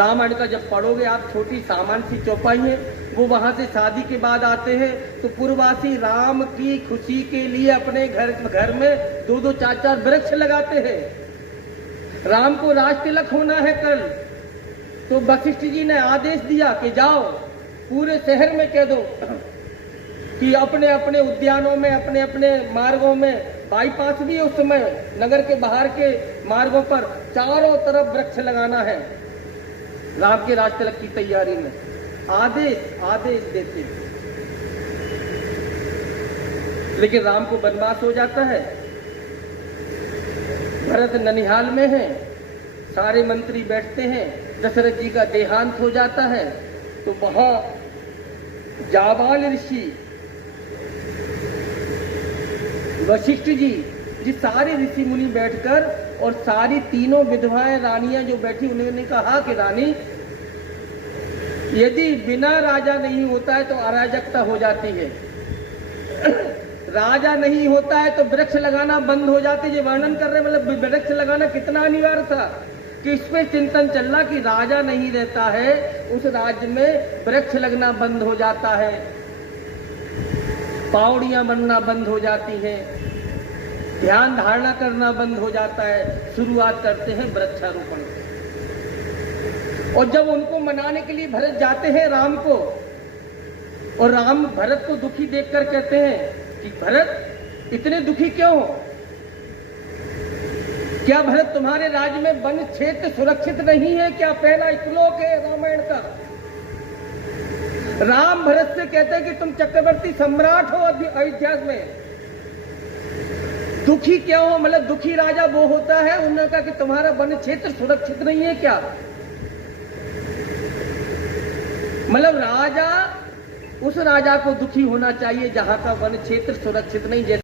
रामायण का जब पढ़ोगे आप, छोटी सामान्य सी चौपाई है, वो वहां से शादी के बाद आते हैं तो पूर्ववासी राम की खुशी के लिए अपने घर में 2-2 4-4 वृक्ष लगाते हैं। राम को राज तिलक होना है कल, तो वशिष्ठ जी ने आदेश दिया कि जाओ पूरे शहर में कह दो कि अपने अपने उद्यानों में, अपने अपने मार्गों में, बाईपास भी उस समय नगर के बाहर के मार्गों पर चारों तरफ वृक्ष लगाना है राम के राज तिलक की तैयारी में। आदेश देते। लेकिन राम को वनवास हो जाता है, भरत ननिहाल में है, सारे मंत्री बैठते हैं, दशरथ जी का देहांत हो जाता है, तो वहां जाबाल ऋषि वशिष्ठ जी सारे ऋषि मुनि बैठकर और सारी तीनों विधवाएं रानियां जो बैठी, उन्होंने कहा कि रानी, यदि बिना राजा नहीं होता है तो अराजकता हो जाती है, राजा नहीं होता है तो वृक्ष लगाना बंद हो जाते। ये वर्णन कर रहे, मतलब वृक्ष लगाना कितना अनिवार्य था कि इस पे चिंतन चल रहा कि राजा नहीं रहता है, उस राज्य में वृक्ष लगना बंद हो जाता है, पौड़ियां बनना बंद हो जाती हैं, ध्यान धारणा करना बंद हो जाता है। शुरुआत करते हैं वृक्षारोपण। और जब उनको मनाने के लिए भरत जाते हैं राम को, और राम भरत को दुखी देखकर कहते हैं कि भरत इतने दुखी क्यों हो? क्या भरत तुम्हारे राज्य में वन क्षेत्र सुरक्षित नहीं है क्या? पहला श्लोक है रामायण का। राम भरत से कहते हैं कि तुम चक्रवर्ती सम्राट हो अयोध्या में, दुखी क्यों हो? मतलब दुखी राजा वो होता है, उन्होंने कहा कि तुम्हारा वन क्षेत्र सुरक्षित नहीं है क्या? मतलब राजा, उस राजा को दुखी होना चाहिए जहां का वन क्षेत्र सुरक्षित नहीं। जैसे